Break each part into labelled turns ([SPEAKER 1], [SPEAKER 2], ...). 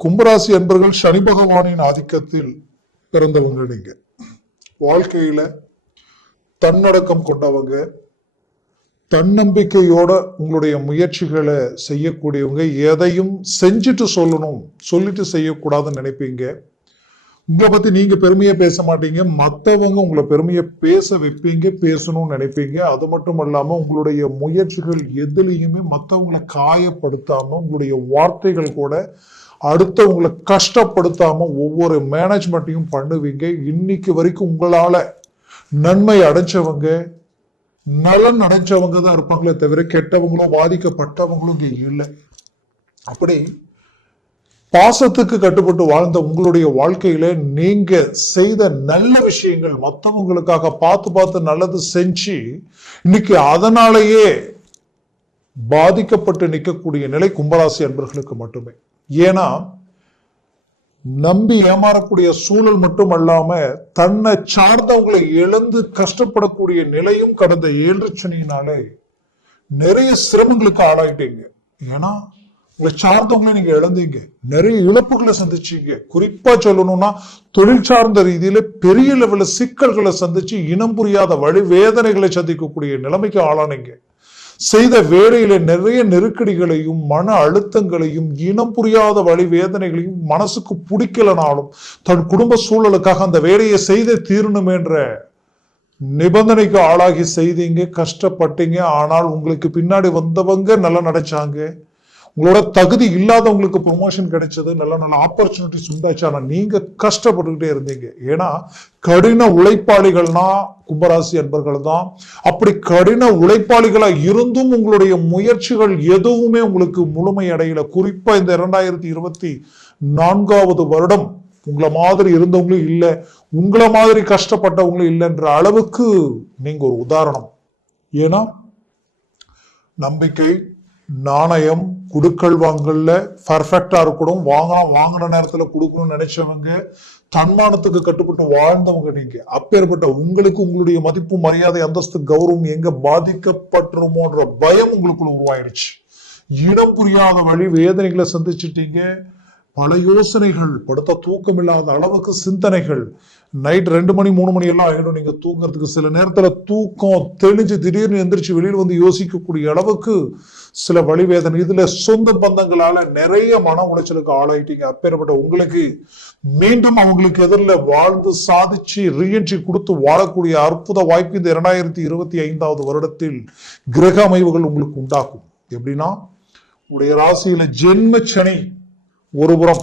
[SPEAKER 1] கும்பராசி என்பர்கள் சனி பகவானின் ஆதிக்கத்தில் பிறந்தவங்க நீங்க வாழ்க்கையில தன்னடக்கம் கொண்டவங்க தன்னம்பிக்கையோட உங்களுடைய முயற்சிகளை செய்யக்கூடியவங்க எதையும் செஞ்சுட்டு சொல்லணும் சொல்லிட்டு செய்யக்கூடாதுன்னு நினைப்பீங்க. உங்களை பத்தி நீங்க பெருமையை பேச மாட்டீங்க மற்றவங்க உங்களை பெருமையை பேச வைப்பீங்க பேசணும்னு நினைப்பீங்க. அது மட்டும் இல்லாம உங்களுடைய முயற்சிகள் எதுலையுமே மற்றவங்களை காயப்படுத்தாம உங்களுடைய வார்த்தைகள் கூட அடுத்தவங்களை கஷ்டப்படுத்தாமல் ஒவ்வொரு மேனேஜ்மெண்ட்டையும் பண்ணுவீங்க. இன்னைக்கு வரைக்கும் உங்களால் நன்மை அடைஞ்சவங்க நலன் அடைஞ்சவங்க தான் இருப்பாங்களே தவிர கெட்டவங்களும் பாதிக்கப்பட்டவங்களும் இங்கே இல்லை. அப்படி பாசத்துக்கு கட்டுப்பட்டு வாழ்ந்த உங்களுடைய வாழ்க்கையில நீங்க செய்த நல்ல விஷயங்கள் மற்றவங்களுக்காக பார்த்து பார்த்து நல்லது செஞ்சு இன்னைக்கு அதனாலேயே பாதிக்கப்பட்டு நிற்கக்கூடிய நிலை கும்பராசி அன்பர்களுக்கு மட்டுமே. ஏன்னா நம்பி ஏமாறக்கூடிய சூழல் மட்டும் அல்லாம தன்னை சார்ந்தவங்களை இழந்து கஷ்டப்படக்கூடிய நிலையும் கடந்த ஏழு சனியினாலே நிறைய சிரமங்களுக்கு ஆளாயிட்டீங்க. ஏன்னா உங்களை சார்ந்தவங்களை நீங்க இழந்தீங்க. நிறைய இழப்புகளை சந்திச்சீங்க. குறிப்பா சொல்லணும்னா தொழில் சார்ந்த ரீதியில பெரிய லெவல சிக்கல்களை சந்திச்சு இனம் புரியாத வழி வேதனைகளை சந்திக்கக்கூடிய நிலைமைக்கு ஆளானீங்க. செய்த வேலையில நிறைய நெருக்கடிகளையும் மன அழுத்தங்களையும் இனம் புரியாத வழி வேதனைகளையும் மனசுக்கு பிடிக்கலனாலும் தன் குடும்ப சூழலுக்காக அந்த வேலையை செய்தே தீரணும் என்ற நிபந்தனைக்கு ஆளாகி செய்தீங்க கஷ்டப்பட்டீங்க. ஆனால் உங்களுக்கு பின்னாடி வந்தவங்க நல்லா நடைச்சாங்க. உங்களோட தகுதி இல்லாதவங்களுக்கு ப்ரொமோஷன் கிடைச்சது நல்ல நல்ல ஆப்பர்ச்சுனிட்டிஸ் உண்டாச்சு. ஆனால் நீங்கள் கஷ்டப்பட்டுக்கிட்டே இருந்தீங்க. ஏன்னா கடின உழைப்பாளிகள்னா கும்பராசி அன்பர்கள் தான். அப்படி கடின உழைப்பாளிகளாக இருந்தும் உங்களுடைய முயற்சிகள் எதுவுமே உங்களுக்கு முழுமை அடையல. குறிப்பாக இந்த இரண்டாயிரத்தி இருபத்தி நான்காவது வருடம் உங்களை மாதிரி இருந்தவங்களும் இல்லை உங்களை மாதிரி கஷ்டப்பட்டவங்களும் இல்லைன்ற அளவுக்கு நீங்கள் ஒரு உதாரணம். ஏன்னா நம்பிக்கை நாணயம் குடுக்கல் வாங்கல பர்ஃபெக்டா இருக்கணும். வாங்கலாம் வாங்கின நேரத்துல கொடுக்கணும்னு நினைச்சவங்க தன்மானத்துக்கு கட்டுப்பட்டு வாழ்ந்தவங்க நீங்க. அப்பேற்பட்ட உங்களுக்கு உங்களுடைய மதிப்பு மரியாதை அந்தஸ்து கௌரவம் எங்க பாதிக்கப்பட்டுருமோன்ற பயம் உங்களுக்குள்ள உருவாயிருச்சு இடம் புரியாத வழி வேதனைகளை சந்திச்சிட்டீங்க. பல யோசனைகள் படுத்த தூக்கம் இல்லாத அளவுக்கு சிந்தனைகள். நைட் ரெண்டு மணி மூணு மணி எல்லாம் ஆகிடும் நீங்க தூங்குறதுக்கு சில நேரத்துல தூக்கம் தெளிஞ்சு திடீர்னு எந்திரிச்சு வெளியில் வந்து யோசிக்கக்கூடிய அளவுக்கு சில வழிவேதனை. இதுல சொந்த பந்தங்களால நிறைய மன உளைச்சலுக்கு ஆளாயிட்டீங்க. அப்பேற்பட்ட உங்களுக்கு மீண்டும் அவங்களுக்கு எதிரில் வாழ்ந்து சாதிச்சு ரீஎன்ட்ரி கொடுத்து வாழக்கூடிய அற்புத வாய்ப்பு இந்த இரண்டாயிரத்தி இருபத்தி ஐந்தாவது வருடத்தில் கிரக அமைவுகள் உங்களுக்கு உண்டாக்கும் எப்படின்னா உடைய ராசியில ஜென்ம சனி ஒருபுறம்.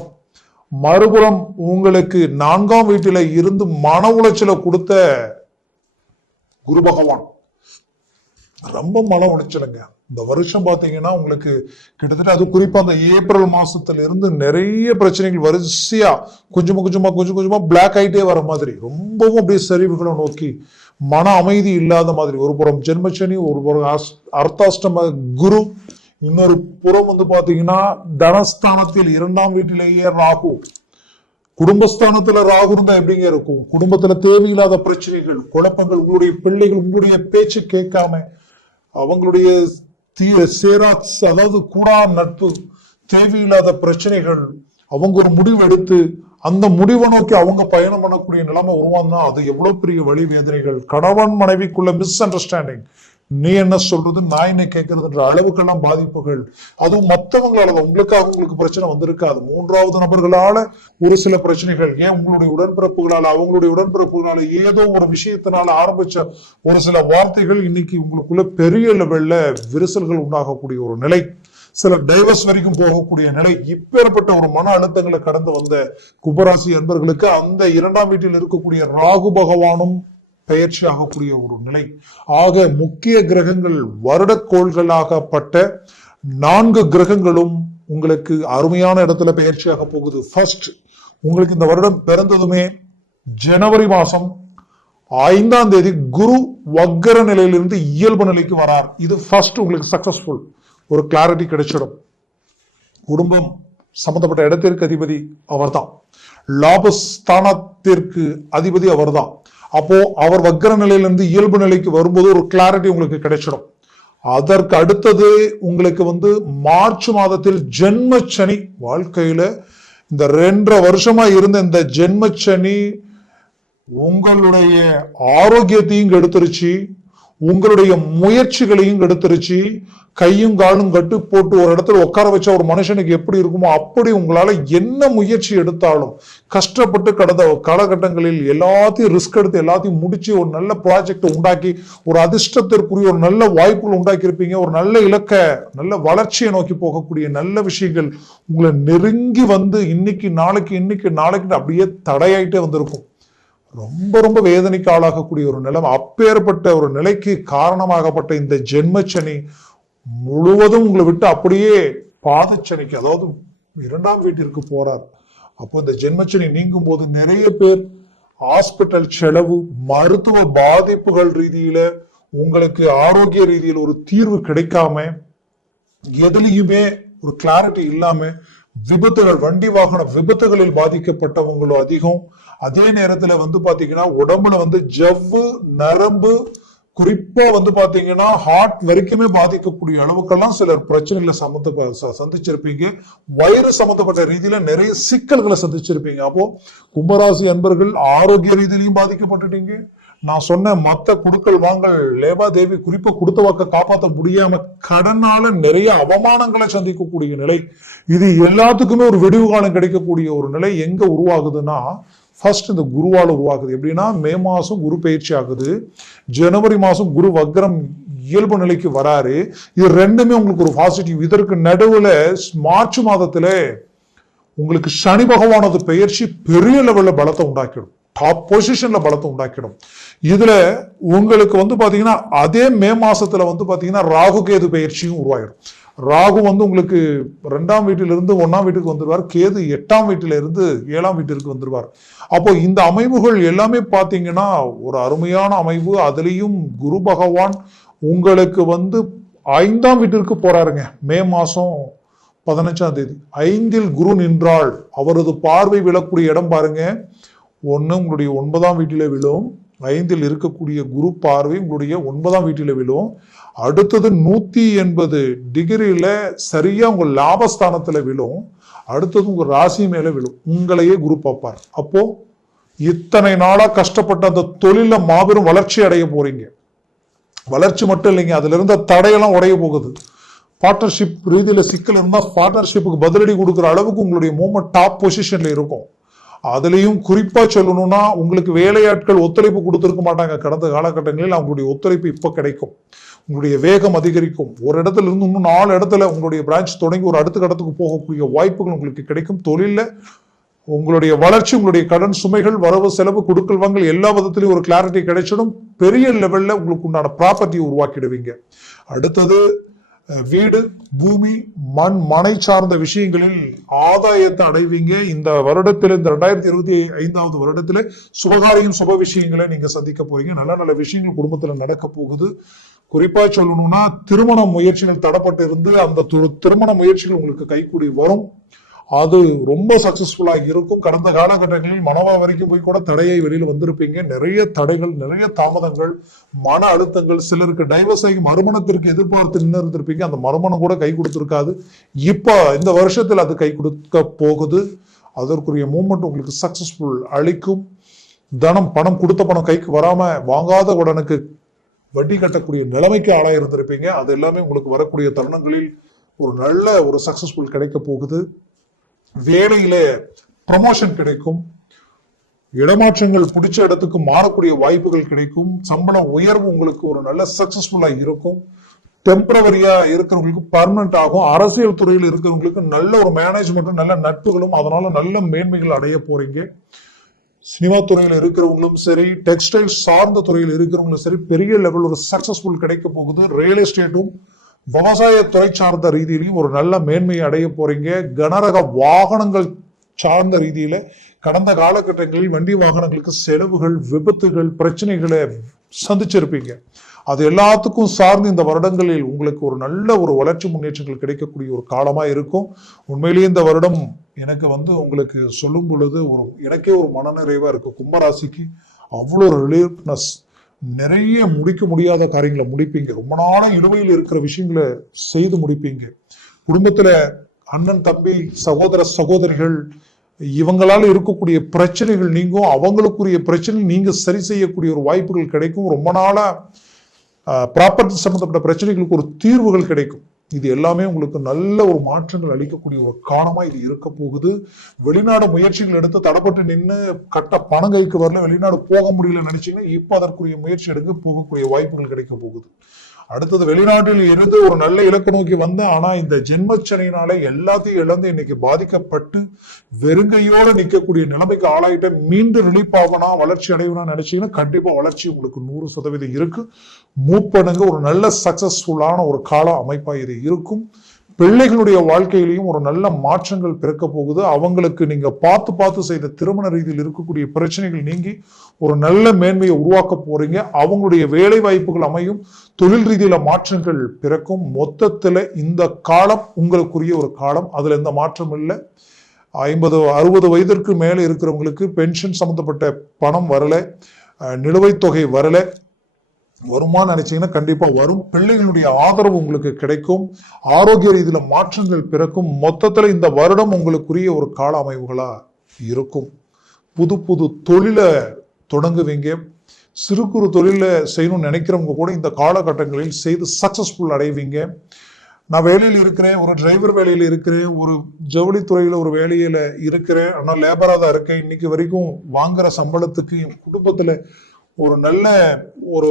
[SPEAKER 1] மறுபுறம் உங்களுக்கு நான்காம் வீட்டில இருந்து மன உளைச்சலை கொடுத்த குரு பகவான். ரொம்ப மன உளைச்சலுங்க. இந்த வருஷம் பாத்தீங்கன்னா உங்களுக்கு கிட்டத்தட்ட அது குறிப்பா அந்த ஏப்ரல் மாசத்துல இருந்து நிறைய பிரச்சனைகள் வரிசையா கொஞ்சமா கொஞ்சமா கொஞ்சம் கொஞ்சமா பிளாக் ஆயிட்டே வர மாதிரி ரொம்பவும் அப்படியே சரிவுகளை நோக்கி மன அமைதி இல்லாத மாதிரி. ஒரு புறம் ஜென்மச்சனி ஒரு புறம் அர்த்தாஷ்டம குரு இன்னொரு புறம் வந்து பாத்தீங்கன்னா தனஸ்தானத்தில் இரண்டாம் வீட்டிலேயே ராகு. குடும்பஸ்தானத்துல ராகு இருந்தா எப்படிங்க இருக்கும்? குடும்பத்துல தேவையில்லாத பிரச்சனைகள் குழப்பங்கள் உங்களுடைய பிள்ளைகள் உங்களுடைய பேச்சு கேட்காம அவங்களுடைய தீய சேரா அதாவது கூடா நட்பு தேவையில்லாத பிரச்சனைகள் அவங்க ஒரு முடிவு எடுத்து அந்த முடிவை நோக்கி அவங்க பயணம் பண்ணக்கூடிய நிலைமை உருவாந்தா அது எவ்வளவு பெரிய வழி வேதனைகள். கணவன் மனைவிக்குள்ள மிஸ் அண்டர்ஸ்டாண்டிங் நீ என்ன சொல்றது? நான் என்ன கேட்கறதுன்ற அளவுக்கெல்லாம் பாதிப்புகள். அதுவும் மற்றவங்களால தான். உங்களுக்காக உங்களுக்கு பிரச்சனை வந்திருக்காது. மூன்றாவது நபர்களால ஒரு சில பிரச்சனைகள். ஏன் உங்களுடைய உடன்பிறப்புகளால? அவங்களுடைய உடன்பிறப்புகளால ஏதோ ஒரு விஷயத்தினால ஆரம்பிச்ச ஒரு சில வார்த்தைகள் இன்னைக்கு உங்களுக்குள்ள பெரிய லெவல்ல விரிசல்கள் உண்டாகக்கூடிய ஒரு நிலை. சில டைவர்ஸ் வரைக்கும் போகக்கூடிய நிலை. இப்பேற்பட்ட ஒரு மன அழுத்தங்களை கடந்து வந்த குபராசி என்பர்களுக்கு அந்த இரண்டாம் வீட்டில் இருக்கக்கூடிய ராகு பகவானும் பெயர்ச்சி ஆகக்கூடிய ஒரு நிலை. ஆக முக்கிய கிரகங்கள் வருடக்கோள்களாகப்பட்ட நான்கு கிரகங்களும் உங்களுக்கு அருமையான இடத்துல பெயர்ச்சியாக போகுது. ஃபர்ஸ்ட் உங்களுக்கு இந்த வருடம் பிறந்ததுமே ஜனவரி மாசம் ஐந்தாம் தேதி குரு வக்கர நிலையிலிருந்து இயல்பு நிலைக்கு வரார். இது ஃபர்ஸ்ட் உங்களுக்கு சக்சஸ்ஃபுல் ஒரு கிளாரிட்டி கிடைச்சிடும். குடும்பம் சம்பந்தப்பட்ட இடத்திற்கு அதிபதி அவர்தான். லாபஸ்தானத்திற்கு அதிபதி அவர்தான். அப்போ அவர் வக்கர நிலையிலிருந்து இயல்பு நிலைக்கு வரும்போது ஒரு கிளாரிட்டி உங்களுக்கு கிடைச்சிடும். அதற்கு அடுத்தது உங்களுக்கு வந்து மார்ச் மாதத்தில் ஜென்ம சனி வாழ்க்கையில இந்த ரெண்டரை வருஷமா இருந்த இந்த ஜென்மச்சனி உங்களுடைய ஆரோக்கியத்தையும் கெடுத்துருச்சு. உங்களுடைய முயற்சிகளையும் கெடுத்துருச்சு கையும் காலும் கட்டு போட்டு ஒரு இடத்துல உட்கார வச்ச ஒரு மனுஷனுக்கு எப்படி இருக்குமோ அப்படி உங்களால என்ன முயற்சி எடுத்தாலும் கஷ்டப்பட்டு கடந்த காலகட்டங்களில் எல்லாத்தையும் ரிஸ்க் எடுத்து எல்லாத்தையும் முடிச்சு ஒரு நல்ல ப்ராஜெக்ட் உண்டாக்கி ஒரு அதிர்ஷ்டத்திற்குரிய ஒரு நல்ல வாய்ப்புகள் உண்டாக்கி இருப்பீங்க ஒரு நல்ல இலக்க நல்ல வளர்ச்சியை நோக்கி போகக்கூடிய நல்ல விஷயங்கள் உங்களை நெருங்கி வந்து இன்னைக்கு நாளைக்கு இன்னைக்கு நாளைக்கு அப்படியே தடையாயிட்டே வந்திருக்கும். ரொம்ப ரொம்ப வேதனைக்கு ஆளாகக்கூடிய ஒரு நிலைமை அப்பேற்பட்ட ஒரு நிலைக்கு காரணமாகப்பட்ட இந்த ஜென்மச்சனி முழுவதும் உங்களை விட்டு அப்படியே பாதச்சனிக்கு அதாவது இரண்டாம் வீட்டிற்கு போறார். அப்போ இந்த ஜென்மச்சனி நீங்கும் போது நிறைய பேர் ஹாஸ்பிட்டல் செலவு மருத்துவ பாதிப்புகள் ரீதியில உங்களுக்கு ஆரோக்கிய ரீதியில் ஒரு தீர்வு கிடைக்காம எதுலையுமே ஒரு கிளாரிட்டி இல்லாம விபத்துகள் வண்டி வாகன விபத்துகளில் பாதிக்கப்பட்டவங்களும் அதிகம். அதே நேரத்துல வந்து பாத்தீங்கன்னா உடம்புல வந்து ஜவ்வு நரம்பு குறிப்பா வந்து பாத்தீங்கன்னா ஹார்ட் வரைக்குமே பாதிக்கக்கூடிய அளவுக்கெல்லாம் சிலர் பிரச்சனைகளை சம்மந்த ச- சந்திச்சிருப்பீங்க. வயிறு சம்மந்தப்பட்ட ரீதியில நிறைய சிக்கல்களை சந்திச்சிருப்பீங்க. அப்போ கும்பராசி அன்பர்கள் ஆரோக்கிய ரீதியிலையும் பாதிக்கப்பட்டுட்டீங்க. நான் சொன்ன மத்த குடுக்கல் வாங்கல் லேவாதேவி குறிப்பு கொடுத்த வாக்க காப்பாற்ற முடியாம கடனால நிறைய அவமானங்களை சந்திக்கக்கூடிய நிலை இது எல்லாத்துக்குமே ஒரு வெடிவு காலம் கிடைக்கக்கூடிய ஒரு நிலை எங்க உருவாகுதுன்னா ஃபர்ஸ்ட் இந்த குருவால் உருவாகுது. எப்படின்னா மே மாதம் குரு பயிற்சி ஆகுது. ஜனவரி மாதம் குரு வக்ரம் இயல்பு நிலைக்கு வராரு. இது ரெண்டுமே உங்களுக்கு ஒரு பாசிட்டிவ் இதற்கு நடுவுல மார்ச் மாதத்துல உங்களுக்கு சனி பகவானது பெயர்ச்சி பெரிய லெவல்ல பலத்தை உண்டாக்கிடும். டாப் பொசிஷன்ல பலத்தை உண்டாக்கிடும். இதுல உங்களுக்கு வந்து பாத்தீங்கன்னா அதே மே மாசத்துல வந்து பாத்தீங்கன்னா ராகு கேது பயிற்சியும் உருவாயிடும். ராகு வந்து உங்களுக்கு ரெண்டாம் வீட்டிலிருந்து ஒன்னாம் வீட்டுக்கு வந்துருவார். கேது எட்டாம் வீட்டிலிருந்து ஏழாம் வீட்டிற்கு வந்துருவார். அப்போ இந்த அமைவுகள் எல்லாமே பாத்தீங்கன்னா ஒரு அருமையான அமைவு. அதுலேயும் குரு பகவான் உங்களுக்கு வந்து ஐந்தாம் வீட்டிற்கு போறாருங்க. மே மாசம் பதினஞ்சாம் தேதி. ஐந்தில் குரு நின்றால் அவரது பார்வை விழக்கூடிய இடம் பாருங்க. ஒன்று உங்களுடைய ஒன்பதாம் வீட்டில விழும். ஐந்தில் இருக்கக்கூடிய குரு பார்வை உங்களுடைய ஒன்பதாம் வீட்டில் விழும். அடுத்தது நூற்றி எண்பது டிகிரியில் சரியாக உங்கள் லாபஸ்தானத்தில் விழும். அடுத்தது உங்கள் ராசி மேலே விழும். உங்களையே குரு பார்ப்பார். அப்போது இத்தனை நாளாக கஷ்டப்பட்ட அந்த தொழிலில் மாபெரும் வளர்ச்சி அடைய போகிறீங்க வளர்ச்சி மட்டும் இல்லைங்க அதுல இருந்த தடையெல்லாம் உடைய போகுது. பார்ட்னர்ஷிப் ரீதியில் சிக்கல் இருந்தால் பார்ட்னர்ஷிப்புக்கு பதிலடி கொடுக்குற அளவுக்கு உங்களுடைய மூமெண்ட் டாப் பொசிஷனில் இருக்கும். அதுலேயும் குறிப்பாக சொல்லணும்னா உங்களுக்கு வேலையாட்கள் ஒத்துழைப்பு கொடுத்துருக்க மாட்டாங்க. கடந்த காலகட்டங்களில் அவங்களுடைய ஒத்துழைப்பு இப்போ கிடைக்கும். உங்களுடைய வேகம் அதிகரிக்கும். ஒரு இடத்துல இருந்து இன்னும் நாலு இடத்துல உங்களுடைய பிரான்ச் தொடங்கி ஒரு அடுத்த இடத்துக்கு போகக்கூடிய வாய்ப்புகள் உங்களுக்கு கிடைக்கும். தொழிலில் உங்களுடைய வளர்ச்சி உங்களுடைய கடன் சுமைகள் வரவு செலவு கொடுக்கல் வாங்கல் எல்லா விதத்திலையும் ஒரு கிளாரிட்டி கிடைச்சிடும். பெரிய லெவலில் உங்களுக்கு உண்டான ப்ராப்பர்ட்டி உருவாக்கிடுவீங்க. அடுத்தது வீடு பூமி மண் மனை சார்ந்த விஷயங்களில் ஆதாயத்தை அடைவீங்க. இந்த வருடத்தில் இந்த ரெண்டாயிரத்தி இருபத்தி ஐந்தாவது வருடத்தில் சுபகாரியம் சுப விஷயங்களை நீங்க சந்திக்க போறீங்க. நல்ல நல்ல விஷயங்கள் குடும்பத்துல நடக்க போகுது. குறிப்பா சொல்லணும்னா திருமண முயற்சிகள் தடப்பட்டு இருந்து அந்த து- திருமண முயற்சிகள் உங்களுக்கு கைகூடி வரும். அது ரொம்ப சக்சஸ்ஃபுல்லாக இருக்கும். கடந்த காலகட்டங்களில் மனவா வரைக்கும் போய் கூட தடையை வெளியில் வந்திருப்பீங்க. நிறைய தடைகள் நிறைய தாமதங்கள் மன அழுத்தங்கள் சிலருக்கு டைவர்ஸ் ஆகி மறுமணத்திற்கு எதிர்பார்த்து நின்று இருந்திருப்பீங்க. அந்த மறுமணம் கூட கை கொடுத்துருக்காது. இப்போ இந்த வருஷத்தில் அது கை கொடுக்க போகுது. அதற்குரிய மூமெண்ட் உங்களுக்கு சக்சஸ்ஃபுல் அளிக்கும். தனம் பணம் கொடுத்த பணம் கைக்கு வராமல் வாங்காத உடனுக்கு வட்டி கட்டக்கூடிய நிலைமைக்கு ஆளாயிருந்திருப்பீங்க. அது எல்லாமே உங்களுக்கு வரக்கூடிய தருணங்களில் ஒரு நல்ல ஒரு சக்சஸ்ஃபுல் கிடைக்க போகுது. வேலையில ப்ரமோஷன் கிடைக்கும். இடமாற்றங்கள் பிடிச்ச இடத்துக்கு மாறக்கூடிய வாய்ப்புகள் கிடைக்கும். சம்பள உயர்வு உங்களுக்கு ஒரு நல்ல சக்சஸ்ஃபுல்லா இருக்கும். டெம்பரவரியா இருக்கிறவங்களுக்கு பர்மனன்ட் ஆகும். அரசியல் துறையில் இருக்கிறவங்களுக்கு நல்ல ஒரு மேனேஜ்மெண்ட்டும் நல்ல நட்புகளும் அதனால நல்ல மேன்மைகள் அடைய போறீங்க. சினிமா துறையில் இருக்கிறவங்களும் சரி டெக்ஸ்டைல் சார்ந்த துறையில் இருக்கிறவங்களும் சரி பெரிய லெவல் ஒரு சக்சஸ்ஃபுல் கிடைக்க போகுது. ரியல் எஸ்டேட்டும் விவசாய துறை சார்ந்த ரீதியிலையும் ஒரு நல்ல மேன்மையை அடைய போறீங்க. கனரக வாகனங்கள் சார்ந்த ரீதியில கடந்த காலகட்டங்களில் வண்டி வாகனங்களுக்கு செலவுகள் விபத்துகள் பிரச்சனைகளை சந்திச்சிருப்பீங்க. அது எல்லாத்துக்கும் சார்ந்து இந்த வருடங்களில் உங்களுக்கு ஒரு நல்ல ஒரு வளர்ச்சி முன்னேற்றங்கள் கிடைக்கக்கூடிய ஒரு காலமாக இருக்கும். உண்மையிலேயே இந்த வருடம் எனக்கு வந்து உங்களுக்கு சொல்லும் பொழுது ஒரு எனக்கே ஒரு மனநிறைவாக இருக்கும் கும்பராசிக்கு அவ்வளோ ஒரு ரிலீஃப்னஸ் நிறைய முடிக்க முடியாத காரியங்களை முடிப்பீங்க. ரொம்ப நாளாக இழுவையில் இருக்கிற விஷயங்களை செய்து முடிப்பீங்க. குடும்பத்தில் அண்ணன் தம்பி சகோதர சகோதரிகள் இவங்களால் இருக்கக்கூடிய பிரச்சனைகள் நீங்கும் அவங்களுக்குரிய பிரச்சனை நீங்கள் சரி செய்யக்கூடிய ஒரு வாய்ப்புகள் கிடைக்கும். ரொம்ப நாளாக ப்ராப்பர்ட்டி சம்மந்தப்பட்ட பிரச்சனைகளுக்கு ஒரு தீர்வுகள் கிடைக்கும். இது எல்லாமே உங்களுக்கு நல்ல ஒரு மாற்றங்கள் அளிக்கக்கூடிய ஒரு காலமா இது இருக்க போகுது. வெளிநாடு முயற்சிகள் எடுத்து தடப்பட்டு நின்று கட்ட பணம் கைக்கு வரல வெளிநாடு போக முடியல நினைச்சீங்கன்னா இப்ப அதற்குரிய முயற்சி எடுக்க போகக்கூடிய வாய்ப்புகள் கிடைக்க போகுது. அடுத்தது வெளிநாட்டில் இருந்து ஒரு நல்ல இலக்கு நோக்கி வந்தேன் ஆனா இந்த ஜென்மச்சனையினால எல்லாத்தையும் இழந்து இன்னைக்கு பாதிக்கப்பட்டு வெறுங்கையோடு நிற்கக்கூடிய நிலைமைக்கு ஆளாயிட்ட மீண்டும் ரிலீஃப் ஆகணும் வளர்ச்சி அடையணும்னு நினைச்சீங்கன்னா கண்டிப்பா வளர்ச்சி உங்களுக்கு நூறு சதவீதம் இருக்கு. மூப்பனுங்க ஒரு நல்ல சக்சஸ்ஃபுல்லான ஒரு கால அமைப்பா இது இருக்கும். பிள்ளைகளுடைய வாழ்க்கையிலையும் ஒரு நல்ல மாற்றங்கள் பிறக்க போகுது. அவங்களுக்கு நீங்க பார்த்து பார்த்து செய்த திருமண ரீதியில் இருக்கக்கூடிய பிரச்சனைகள் நீங்கி ஒரு நல்ல மேன்மையை உருவாக்க போறீங்க. அவங்களுடைய வேலை வாய்ப்புகள் அமையும். தொழில் ரீதியில மாற்றங்கள் பிறக்கும். மொத்தத்துல இந்த காலம் உங்களுக்குரிய ஒரு காலம். அதுல எந்த மாற்றம் இல்லை. ஐம்பது அறுபது வயதிற்கு மேலே இருக்கிறவங்களுக்கு பென்ஷன் சம்பந்தப்பட்ட பணம் வரல. நிலுவைத் தொகை வரலை. வருமானு நினைச்சீங்கன்னா கண்டிப்பா வரும். பிள்ளைகளுடைய ஆதரவு உங்களுக்கு கிடைக்கும். ஆரோக்கிய ரீதியில மாற்றங்கள் பிறக்கும். மொத்தத்துல இந்த வருடம் உங்களுக்குரிய ஒரு கால அமைவுகளா இருக்கும். புது புது தொழிலை தொடங்குவீங்க. சிறு குறு தொழிலை செய்யணும்னு நினைக்கிறவங்க கூட இந்த காலகட்டங்களில் செய்து சக்சஸ்ஃபுல் அடைவீங்க. நான் வேலையில் இருக்கிறேன் ஒரு டிரைவர் வேலையில் இருக்கிறேன் ஒரு ஜவுளித்துறையில் ஒரு வேலையில் இருக்கிறேன். ஆனால் லேபராக தான் இருக்கேன். இன்னைக்கு வரைக்கும் வாங்குற சம்பளத்துக்கு என் குடும்பத்தில் ஒரு நல்ல ஒரு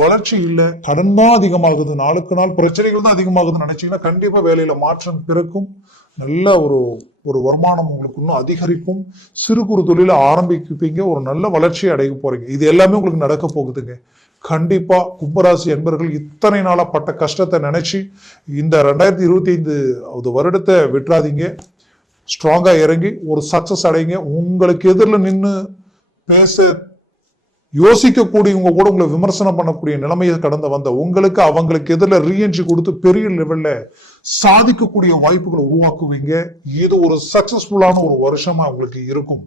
[SPEAKER 1] வளர்ச்சி இல்லை கடன் தான் அதிகமாகுது. நாளுக்கு நாள் பிரச்சனைகள் தான் அதிகமாகுதுன்னு நினைச்சீங்கன்னா கண்டிப்பா வேலையில மாற்றம் பிறக்கும். நல்ல ஒரு ஒரு வருமானம் உங்களுக்கு இன்னும் அதிகரிக்கும். சிறு குறு தொழில ஆரம்பிப்பீங்க. ஒரு நல்ல வளர்ச்சி அடைய போறீங்க. இது எல்லாமே உங்களுக்கு நடக்க போகுதுங்க. கண்டிப்பா கும்பராசி என்பர்கள் இத்தனை நாளா பட்ட கஷ்டத்தை நினைச்சு இந்த ரெண்டாயிரத்தி இருபத்தி ஐந்து வருடத்தை விட்டுறாதீங்க. ஸ்ட்ராங்கா இறங்கி ஒரு சக்சஸ் அடைங்க. உங்களுக்கு எதிரில் நின்று பேச யோசிக்கக்கூடியவங்க கூட உங்களை விமர்சனம் பண்ணக்கூடிய நிலைமையை கடந்து வந்த உங்களுக்கு அவங்களுக்கு எதிரில் ரீஎன்ட்ரி கொடுத்து பெரிய லெவலில் சாதிக்கக்கூடிய வாய்ப்புகளை உருவாக்குவீங்க. இது ஒரு சக்சஸ்ஃபுல்லான ஒரு வருஷமா உங்களுக்கு இருக்கும்.